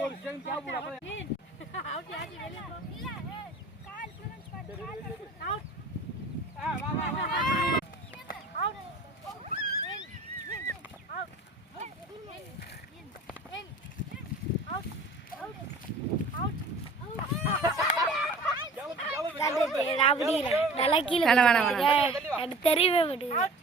ஒரு second gap விடு அப்ப அவுட் யாதி வெளிய போ இல்ல கால் ஃபிளன்ஸ் பாரு அவுட் வா வா வா அவுட் தெரியவே மாட்டேங்குது